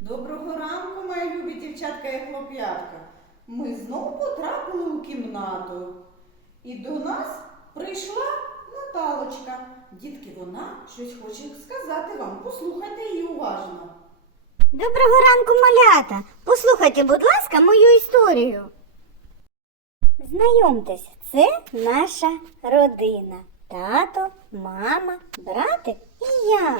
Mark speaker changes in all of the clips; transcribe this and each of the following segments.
Speaker 1: Доброго ранку, мої любі дівчатка і хлоп'ятка. Ми знову потрапили у кімнату. І до нас прийшла Наталочка. Дітки, вона щось хоче сказати вам. Послухайте її уважно.
Speaker 2: Доброго ранку, малята! Послухайте, будь ласка, мою історію. Знайомтесь, це наша родина. Тато, мама, братик і я.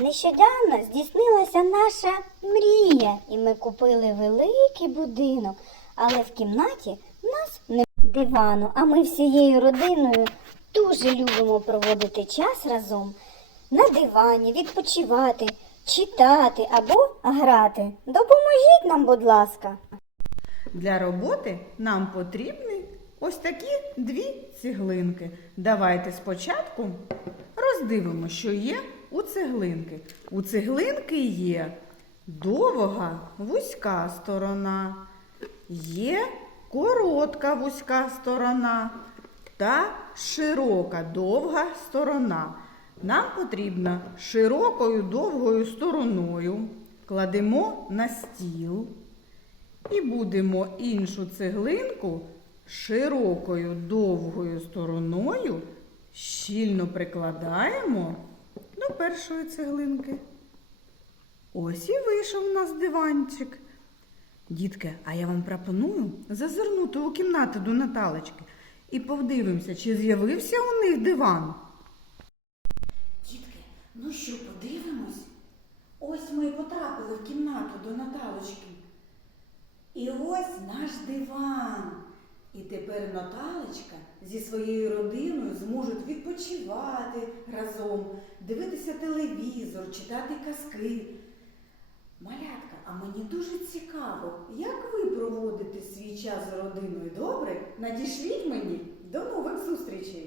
Speaker 2: Нещодавно здійснилася наша мрія, і ми купили великий будинок, але в кімнаті в нас не дивану, а ми всією родиною дуже любимо проводити час разом на дивані, відпочивати, читати або грати. Допоможіть нам, будь ласка.
Speaker 1: Для роботи нам потрібні ось такі дві цеглинки. Давайте спочатку роздивимо, що є у цеглинки. У цеглинки є довга вузька сторона, є коротка вузька сторона та широка довга сторона. Нам потрібно широкою довгою стороною кладемо на стіл. І будемо іншу цеглинку широкою довгою стороною щільно прикладаємо до першої цеглинки. Ось і вийшов у нас диванчик. Дітки, а я вам пропоную зазирнути у кімнату до Наталочки і подивимося, чи з'явився у них диван. Дітки, ну що, подивимось? Ось ми потрапили в кімнату до Наталочки. І ось наш диван. І тепер Наталечка зі своєю родиною зможуть відпочивати разом, дивитися телевізор, читати казки. Малятка, а мені дуже цікаво, як ви проводите свій час з родиною. Добре? Надішліть мені. До нових зустрічей!